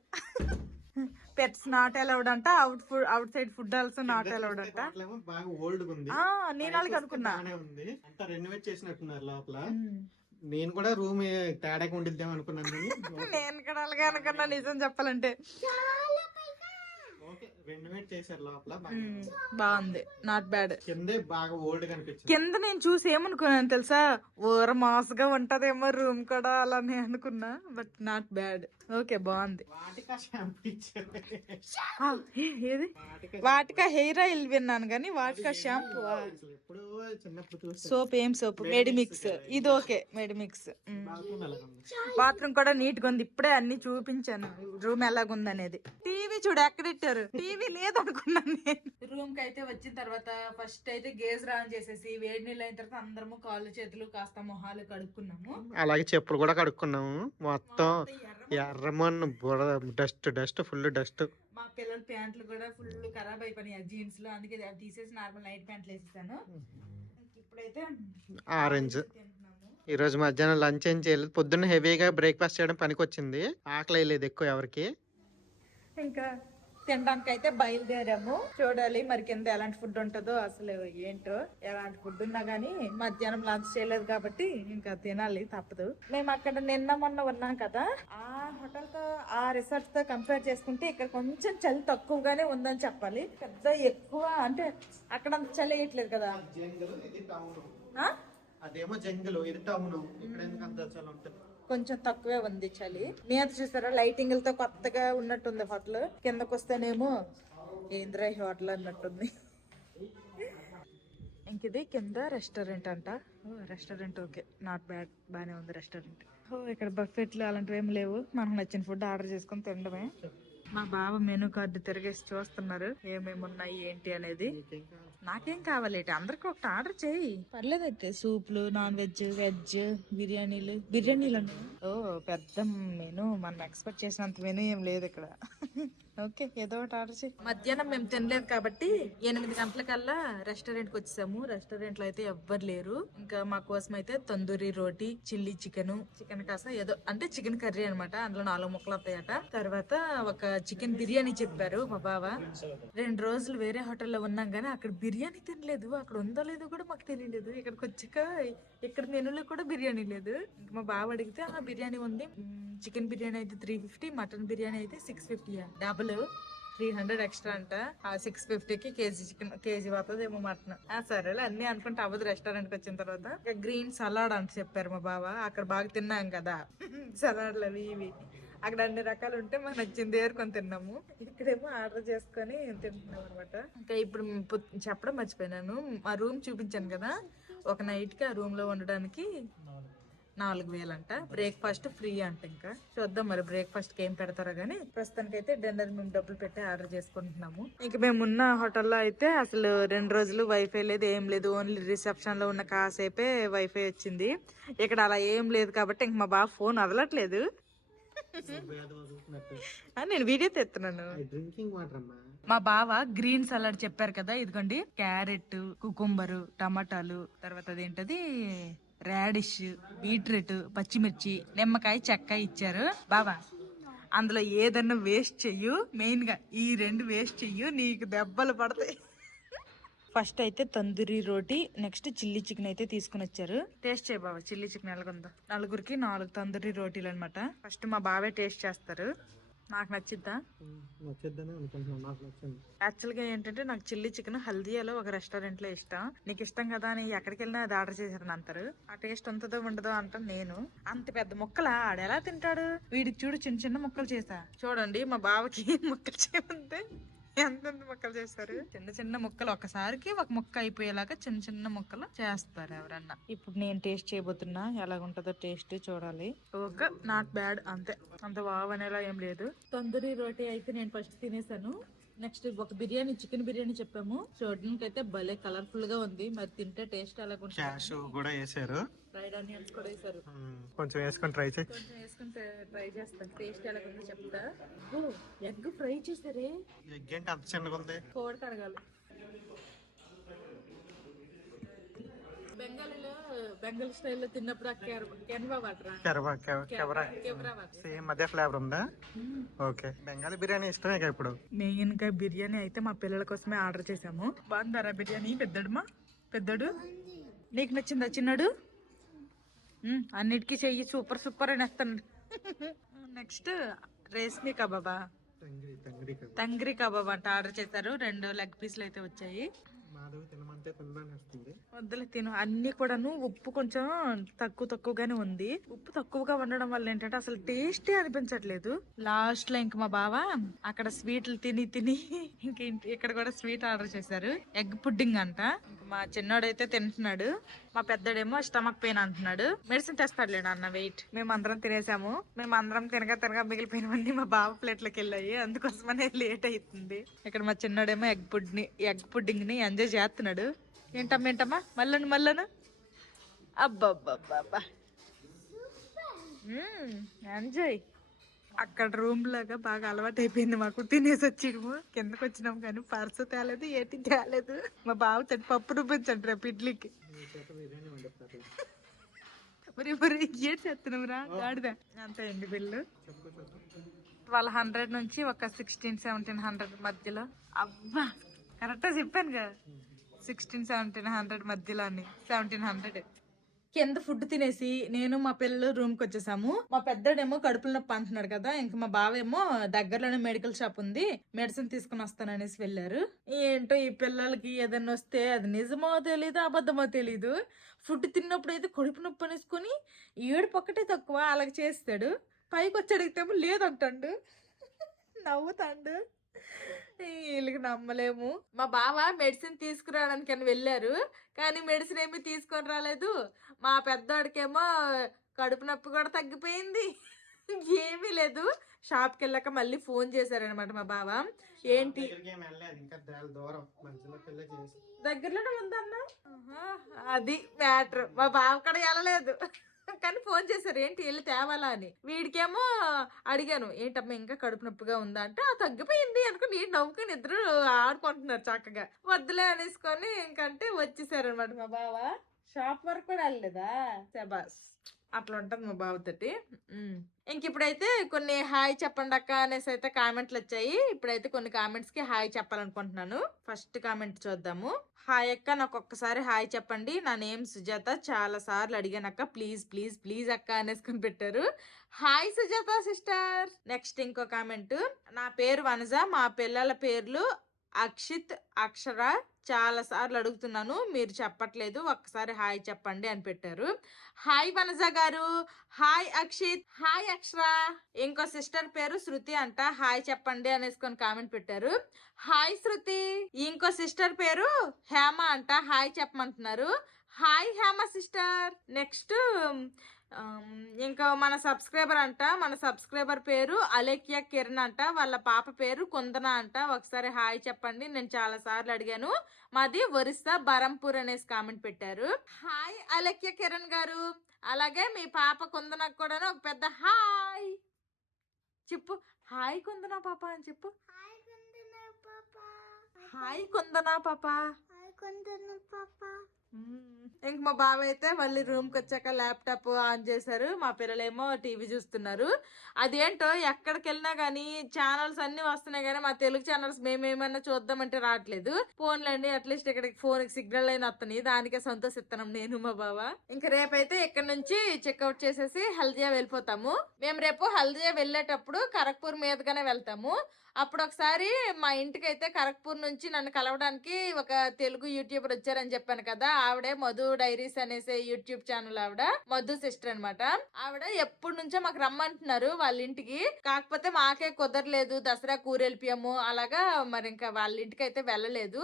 పెట్స్ నాట్ అలౌడ్ అంట. Out side food also not allowed అంట. బాగా ఓల్డ్ ఉంది. నేను అలాగే అనుకున్నా. అంతా రెనోవేట్ చేసినట్టున్నారు లోపల. నేను కూడా రూమ్ తేడాగా ఉండిద్దాం అనుకున్నాను. నేను కూడా అలాగే అనుకున్నా నిజం చెప్పాలంటే. రెనోవేట్ చేశారు లోపల. బాగుంది, నాట్ బ్యాడ్. కిందే బాగా ఓల్డ్ కనిపించింది. కింద నేను చూసి ఏమనుకున్నాను తెలుసా, ఊర మాస్గా ఉంటదేమో రూమ్ కూడా అలానే అనుకున్నా. But not bad. ఓకే బాగుంది. ఏది వాటికా హెయిర్ ఆయిల్ విన్నాను కానీ వాటికా షాంపూ, సోప్ ఏం సోప్? మెడిమిక్స్. ఇది ఓకే మెడిమిక్స్. బాత్రూమ్ కూడా నీట్ గా ఉంది. ఇప్పుడే అన్ని చూపించాను రూమ్ ఎలాగుంది అనేది. టీవీ చూడు ఎక్కడ ఇట్టారు. టీవీ లేదనుకున్నాను నేను. రూమ్ కి అయితే వచ్చిన తర్వాత ఫస్ట్ అయితే గేజ్ ఆన్ చేసేసి వేడి నీళ్ళు అయిన తర్వాత అందరము కాళ్ళు చేతులు కాస్త మొహాలు కడుక్కున్నాము. అలాగే చెప్పులు కూడా కడుక్కున్నాము. మొత్తం ఎర్రమన్ను డస్ట్ ఫుల్ డస్ట్. మా పిల్లల ప్యాంట్లు కూడా ఫుల్ ఖరాబ్ అయిపోయినాయి జీన్స్ లో. అందుకే తీసేసి నార్మల్ నైట్ ప్యాంట్లు వేసేసాను. ఇప్పుడైతే ఆరెంజ్. ఈ రోజు మధ్యాహ్నం లంచ్ ఏం చేయలేదు. పొద్దున్న హెవీగా బ్రేక్ఫాస్ట్ చేయడం పనికి వచ్చింది. ఆకలి లేదు ఎక్కువ ఎవరికి. ఇంకా తినడానికి అయితే బయలుదేరాము. చూడాలి మరి కింద ఎలాంటి ఫుడ్ ఉంటుందో. అసలు ఏంటో ఎలాంటి ఫుడ్ ఉన్నా గానీ మధ్యాహ్నం లంచ్ చేయలేదు కాబట్టి ఇంకా తినాలి తప్పదు. మేము అక్కడ నిన్న మొన్న ఉన్నాం కదా, ఆ హోటల్ తో ఆ రిసార్ట్ తో కంపేర్ చేసుకుంటే ఇక్కడ కొంచెం చలి తక్కువగానే ఉందని చెప్పాలి. పెద్ద ఎక్కువ అంటే అక్కడ అంత చలి వేయట్లేదు కదా. అదేమో జంగల్, ఇది టౌన్. ఇక్కడ ఎందుకు అంత చలి ఉంటుంది? కొంచెం తక్కువే ఉంది చలి. మీద చూసారా లైటింగ్లతో కొత్తగా ఉన్నట్టుంది హోటల్. కిందకు వస్తేనేమో ఏంద్రా హోటల్ అన్నట్టుంది. ఇంక ఇది కింద రెస్టారెంట్ అంట. రెస్టారెంట్ ఓకే, నాట్ బ్యాడ్, బానే ఉంది రెస్టారెంట్. ఇక్కడ బఫెట్లు అలాంటివి ఏమి లేవు. మనకు నచ్చిన ఫుడ్ ఆర్డర్ చేసుకుని తినడమే. మా బావ మెనూ కార్డు తిరిగేసి చూస్తున్నారు ఏమేమి ఉన్నాయి ఏంటి అనేది. నాకేం కావాలి? అందరికి ఒకటి ఆర్డర్ చేయి పర్లేదు. అయితే సూప్లు, నాన్ వెజ్, వెజ్, బిర్యానీలు ఉన్నాయి. ఓ పెద్ద మెనూ. మనం ఎక్స్పెక్ట్ చేసినంత మెనూ ఏం లేదు ఇక్కడ. ఓకే ఏదో ఒకటి ఆర్డర్ చేయి. మధ్యాహ్నం మేము తినలేదు కాబట్టి 8 గంటలకల్లా రెస్టారెంట్ కి వచ్చేసాము. రెస్టారెంట్ లో అయితే ఎవ్వరు లేరు. ఇంకా మా కోసం అయితే తందూరి రోటీ, చిల్లీ చికెన్ కాస ఏదో అంటే చికెన్ కర్రీ అనమాట. అందులో 4 ముక్కలు వస్తాయట. తర్వాత ఒక చికెన్ బిర్యానీ చెప్పారు మా బావ. 2 రోజులు వేరే హోటల్లో ఉన్నాం గానీ అక్కడ బిర్యానీ తినలేదు. అక్కడ ఉందో లేదో కూడా మాకు తెలియలేదు. ఇక్కడికి వచ్చాక ఇక్కడ మెనూలో కూడా బిర్యానీ లేదు. ఇంకా మా బావ అడిగితే ఆ బిర్యానీ ఉంది. చికెన్ బిర్యానీ అయితే 350, మటన్ బిర్యానీ అయితే 650. డబుల్ 300 ఎక్స్ట్రా అంట. ఆ 650కి కేజీ చికెన్, కేజీ వస్తుందేమో మటన్. సరేలే అన్ని అనుకుంటే అవ్వదు. రెస్టారెంట్ కి వచ్చిన తర్వాత గ్రీన్ సలాడ్ అంటే చెప్పారు మా బావ. అక్కడ బాగా తిన్నాం కదా సలాడ్లు అవి ఇవి. అక్కడ అన్ని రకాలు ఉంటే మాకు నచ్చింది ఏరుకొని తిన్నాము. ఇక్కడేమో ఆర్డర్ చేసుకొని తింటున్నాం అనమాట. ఇంకా ఇప్పుడు చెప్పడం మర్చిపోయినాను. మా రూమ్ చూపించాను కదా, ఒక నైట్ కి ఆ రూమ్ లో ఉండడానికి 4,000 అంట. బ్రేక్ఫాస్ట్ ఫ్రీ అంట. ఇంకా చూద్దాం మరి బ్రేక్ఫాస్ట్ కి ఏం పెడతారో గానీ ప్రస్తుతానికి అయితే డిన్నర్ మేము డబ్బులు పెట్టి ఆర్డర్ చేసుకుంటున్నాము. ఇంక మేము ఉన్న హోటల్లో అయితే అసలు 2 రోజులు వైఫై లేదు, ఏం లేదు. ఓన్లీ రిసెప్షన్ లో ఉన్న కాసేపే వైఫై వచ్చింది. ఇక్కడ అలా ఏం లేదు కాబట్టి ఇంక మా బావ ఫోన్ వదలట్లేదు. నేను వీడియో తెస్తున్నాను. మా బావ గ్రీన్ సలాడ్ చెప్పారు కదా, ఇదిగోండి క్యారెట్, కుకుంబరు, టమాటాలు, తర్వాత అదేంటది రాడిష్, బీట్రూట్, పచ్చిమిర్చి, నిమ్మకాయ, చెక్క ఇచ్చారు. బాబా అందులో ఏదన్నా వేస్ట్ చెయ్యు, మెయిన్ గా ఈ 2 వేస్ట్ చెయ్యు, నీకు దెబ్బలు పడతాయి. ఫస్ట్ అయితే తందూరి రోటీ, నెక్స్ట్ చిల్లీ చికెన్ అయితే తీసుకుని వచ్చారు. టేస్ట్ చేయ బాబా చిల్లీ చికెన్ ఎలాగుందో. 4గురికి 4 తందూరి రోటీలు అనమాట. ఫస్ట్ మా బావే టేస్ట్ చేస్తారు. నాకు నచ్చిద్దా? యాక్చువల్ గా ఏంటంటే నాకు చిల్లీ చికెన్ హల్దీయాలో ఒక రెస్టారెంట్ లో ఇష్టం. నీకు ఇష్టం కదా అని ఎక్కడికి వెళ్ళినా అది ఆర్డర్ చేశారని అంటారు. ఆ టేస్ట్ ఉంటుందో ఉండదో అంటాను నేను. అంత పెద్ద ముక్కలా ఆడెలా తింటాడు? వీడికి చూడు చిన్న చిన్న ముక్కలు చేసా. చూడండి మా బావకి ముక్కలు చేయమంటే ఎంత ముక్కలు చేస్తారు. చిన్న చిన్న ముక్కలు ఒకసారికి ఒక ముక్క అయిపోయేలాగా చిన్న చిన్న ముక్కలు చేస్తారు ఎవరన్నా. ఇప్పుడు నేను టేస్ట్ చేయబోతున్నా, ఎలాగుంటుందో టేస్ట్ చూడాలి. ఓకే నాట్ బ్యాడ్, అంతే. అంత బావనేలా ఏం లేదు. తందూరి రోటీ అయితే నేను ఫస్ట్ తినేసాను. నెక్స్ట్ ఒక బిర్యానీ, చికెన్ బిర్యానీ చెప్పాము. చూడడానికి అయితే భలే కలర్ఫుల్ గా ఉంది. మరి తింటే టేస్ట్ ఎలాగుంటుంది. క్యాషు కూడా వేసారు, ఫ్రైడ్ ఆనియన్స్ కూడా వేసారు. కొంచెం వేసుకొని ట్రై చేయి. కొంచెం వేసుకుని ట్రై చేస్తాను. టేస్ట్ ఎలాగుందో చెప్తా. ఓ ఎగ్ ఫ్రై చేసారే. ఎగ్ ఏంటి అంత చిన్నగా ఉంది? కోడి కడగాలి. బెంగాల్ స్టైల్లో తిన్నప్పుడు కెన్వా వాటర్ సేమ్ అదే ఫ్లేవర్ ఉందా? ఓకే. బెంగాలీ బిర్యానీ ఇష్టమే ఇప్పుడు. మెయిన్ గా బిర్యానీ అయితే మా పిల్లల కోసమే ఆర్డర్ చేసాము. బాగుందారా బిర్యానీ? పెద్దడు నీకు నచ్చిందా చిన్నడు? అన్నిటికీ చెయ్యి సూపర్ సూపర్ అని వేస్తాను. నెక్స్ట్ రేస్మీ కబాబా, తంగ్రీ కబాబ్ అంట ఆర్డర్ చేశారు. 2 లెగ్ పీస్లు అయితే వచ్చాయి. వద్దులే తిను. అన్ని కూడాను ఉప్పు కొంచెం తక్కువగానే ఉంది. ఉప్పు తక్కువగా ఉండడం వల్ల ఏంటంటే అసలు టేస్టే అనిపించట్లేదు. లాస్ట్ లో ఇంక మా బావ అక్కడ స్వీట్లు తిని ఇంక ఇక్కడ కూడా స్వీట్ ఆర్డర్ చేశారు. ఎగ్ పుడ్డింగ్ అంట. మా చిన్నోడైతే తింటున్నాడు. మా పెద్దడేమో స్టమక్ పెయిన్ అంటున్నాడు. మెడిసిన్ తెస్తాడులేడు అన్న వెయిట్. మేమందరం తినేసాము. మేమందరం తినగా మిగిలిపోయినవన్నీ మా బావ ప్లేట్లోకి వెళ్ళాయి. అందుకోసమనే లేట్ అవుతుంది. ఇక్కడ మా చిన్నోడేమో ఎగ్ పుడ్డింగ్ ని ఎంజాయ్ చేస్తున్నాడు. ఏంటమ్మా మళ్ళను అబ్బబ్బబ్బా ఎంజాయ్. అక్కడ రూమ్ లాగా బాగా అలవాటు అయిపోయింది మాకు. తినేసి వచ్చిము కిందకి వచ్చినాం కానీ పర్సు తేలేదు, ఏటి తేలేదు. మా బావ తోటి పప్పు రూపించండి రేపు ఇడ్లీకి. మరి ఏటి చేస్తున్నాం రా గాడిదా. అంతే అండి బిల్లు 1200 నుంచి ఒక 1600-1700 మధ్యలో. అబ్బా కరెక్ట్గా చెప్పాను కదా, 1600-1700 మధ్యలో అని. 1700 కింద ఫుడ్ తినేసి నేను మా పిల్లలు రూమ్ కి వచ్చేసాము. మా పెద్దడేమో కడుపులో నొప్పి అంటున్నాడు కదా, ఇంకా మా బావేమో దగ్గరలోనే మెడికల్ షాప్ ఉంది, మెడిసిన్ తీసుకుని వస్తాననేసి వెళ్ళారు. ఏంటో ఈ పిల్లలకి ఏదైనా వస్తే అది నిజమో తెలీదు, అబద్ధమో తెలీదు. ఫుడ్ తిన్నప్పుడు అయితే కడుపు నొప్పి అనేసుకొని ఏడుపు ఒక్కటే తక్కువ అలాగ చేస్తాడు. పైకి వచ్చి అడిగితేమో లేదంటాడు, నవ్వుతాడు. వీళ్ళకి నమ్మలేము. మా బావ మెడిసిన్ తీసుకురావడానికి వెళ్ళారు కానీ మెడిసిన్ ఏమి తీసుకొని రాలేదు. మా పెద్దోడికేమో కడుపు నొప్పి కూడా తగ్గిపోయింది, ఏమీ లేదు. షాప్కి వెళ్ళాక మళ్ళీ ఫోన్ చేశారనమాట మా బావ. ఏంటి దగ్గరలోనే ఉందన్నా, అది మ్యాటర్. మా బావ కూడా వెళ్ళలేదు అక్క అని ఫోన్ చేశారు, ఏంటి వెళ్ళి తేవాలా అని. వీడికేమో అడిగాను, ఏంటమ్మా ఇంకా కడుపు నొప్పిగా ఉందా అంటే, ఆ తగ్గిపోయింది అనుకుని నేను నవ్వుకుని ఇద్దరు ఆడుకుంటున్నారు చక్కగా. వద్దులే అనేసుకొని ఇంకంటే వచ్చేసారనమాట మా బావ. షాప్ వరకు కూడా వెళ్ళలేదా, శబాస్. అట్లా ఉంటుంది మా బావతోటి. ఇంక ఇప్పుడైతే కొన్ని హాయ్ చెప్పండి అక్క అనేసి అయితే కామెంట్లు వచ్చాయి. ఇప్పుడైతే కొన్ని కామెంట్స్ కి హాయ్ చెప్పాలనుకుంటున్నాను. ఫస్ట్ కామెంట్ చూద్దాము. హాయ్ అక్క, నాకు ఒక్కసారి హాయ్ చెప్పండి, నా నేమ్ సుజాత, చాలా సార్లు అడిగాను అక్క, ప్లీజ్ ప్లీజ్ ప్లీజ్ అక్క అనేసుకుని పెట్టారు. Hi Sujatha sister. నెక్స్ట్ ఇంకో కామెంట్, నా పేరు వనజ, మా పిల్లల పేర్లు అక్షిత్, అక్షర, చాలా సార్లు అడుగుతున్నాను మీరు చెప్పట్లేదు, ఒక్కసారి హాయ్ చెప్పండి అని పెట్టారు. హాయ్ వనజ గారు, హాయ్ అక్షిత్, హాయ్ అక్షర. ఇంకో సిస్టర్ పేరు శృతి అంట, హాయ్ చెప్పండి అనేసుకొని కామెంట్ పెట్టారు. హాయ్ శృతి. ఇంకో సిస్టర్ పేరు హేమ అంట, హాయ్ చెప్పమంటున్నారు. Hi Hema sister. నెక్స్ట్ ఇంకా మన సబ్స్క్రైబర్ అంట, మన సబ్స్క్రైబర్ పేరు అలేఖ్య కిరణ్ అంట, వాళ్ళ పాప పేరు కుందన అంట, ఒకసారి హాయ్ చెప్పండి, నేను చాలా సార్లు అడిగాను, మాది ఒరిస్సా బరంపూర్ అనేసి కామెంట్ పెట్టారు. హాయ్ అలేఖ్య కిరణ్ గారు, అలాగే మీ పాప కుందనకు కూడా ఒక పెద్ద హాయ్ చెప్పు. హాయ్ కుందన పాప అని చెప్పు. హాయ్ కుందన పాప. ఇంక మా బావ అయితే మళ్ళీ రూమ్ కి వచ్చాక ల్యాప్టాప్ ఆన్ చేశారు, మా పిల్లలేమో టీవీ చూస్తున్నారు. అదేంటో ఎక్కడికి వెళ్ళినా గానీ ఛానల్స్ అన్ని వస్తున్నాయి కానీ మా తెలుగు ఛానల్స్ మేమేమన్నా చూద్దామంటే రావట్లేదు. ఫోన్లండి అట్లీస్ట్ ఇక్కడికి ఫోన్ కి సిగ్నల్ అయిన వస్తున్నాయి, దానికే సంతోషిస్తున్నాం నేను మా బావ. ఇంకా రేపైతే ఇక్కడ నుంచి చెక్అవుట్ చేసేసి హల్దియా వెళ్ళిపోతాము. మేము రేపు హల్దియా వెళ్ళేటప్పుడు ఖరగ్పూర్ మీదుగానే వెళ్తాము. అప్పుడు ఒకసారి మా ఇంటికి అయితే ఖరగ్పూర్ నుంచి నన్ను కలవడానికి ఒక తెలుగు యూట్యూబర్ వచ్చారని చెప్పాను కదా, ఆవిడే మధు డైరీస్ అనేసి యూట్యూబ్ ఛానల్, ఆవిడ మధు సిస్టర్ అనమాట. ఆవిడ ఎప్పటి నుంచో మాకు రమ్మంటున్నారు వాళ్ళ ఇంటికి, కాకపోతే మాకే కుదరలేదు, దసరా కూరెళ్ళిపోయాము అలాగా, మరి ఇంకా వాళ్ళ ఇంటికి అయితే వెళ్ళలేదు.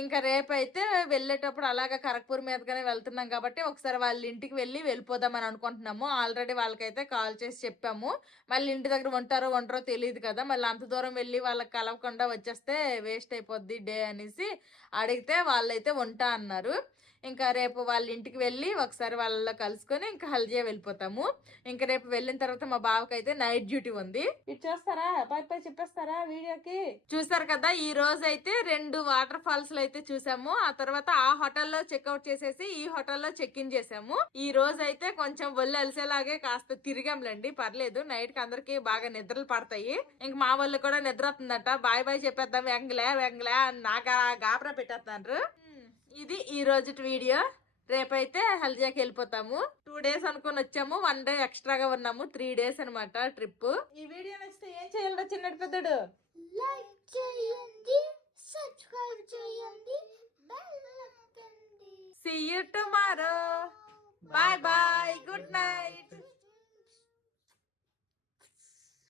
ఇంకా రేపైతే వెళ్ళేటప్పుడు అలాగా ఖరగ్పూర్ మీదగానే వెళ్తున్నాం కాబట్టి ఒకసారి వాళ్ళ ఇంటికి వెళ్ళిపోదామని అనుకుంటున్నాము. ఆల్రెడీ వాళ్ళకైతే కాల్ చేసి చెప్పాము, మళ్ళీ ఇంటి దగ్గర ఉంటారో తెలియదు కదా, మళ్ళీ అంత దూరం వెళ్ళి వాళ్ళకి కలవకుండా వచ్చేస్తే వేస్ట్ అయిపోద్ది డే అనేసి అడిగితే వాళ్ళైతే ఉంటా అన్నారు. ఇంకా రేపు వాళ్ళ ఇంటికి వెళ్ళి ఒకసారి వాళ్ళలో కలుసుకొని ఇంకా హల్దియా వెళ్ళిపోతాము. ఇంకా రేపు వెళ్ళిన తర్వాత మా బావకి అయితే నైట్ డ్యూటీ ఉంది. ఇది చూస్తారా, పై చెప్పేస్తారా వీడియోకి. చూసారు కదా, ఈ రోజు అయితే 2 వాటర్ ఫాల్స్ అయితే చూసాము. ఆ తర్వాత ఆ హోటల్లో చెక్అవుట్ చేసేసి ఈ హోటల్లో చెక్ ఇన్ చేసాము. ఈ రోజు అయితే కొంచెం ఒళ్ళు అలిసేలాగే కాస్త తిరిగాంలేండి, పర్లేదు. నైట్ కి అందరికి బాగా నిద్రలు పడతాయి. ఇంక మా వాళ్ళు కూడా నిద్ర వస్తుందట, బాయ్ బాయ్ చెప్పేద్దాం వెంగలే అని నాగా గాబరా పెట్టేస్తున్నారు. ఇది ఈ రోజు వీడియో. రేపైతే హల్దియాకి వెళ్ళిపోతాము. 2 days అనుకుని వచ్చాము, 1 day ఎక్స్ట్రాగా ఉన్నాము, 3 days అనమాట ట్రిప్. ఈ వీడియో నచ్చితే ఏం చేయాలరా చిన్నటి పెద్దడు? లైక్ చేయండి, సబ్స్క్రైబ్ చేయండి, బెల్ నొక్కండి. See you tomorrow. Bye bye. Good night.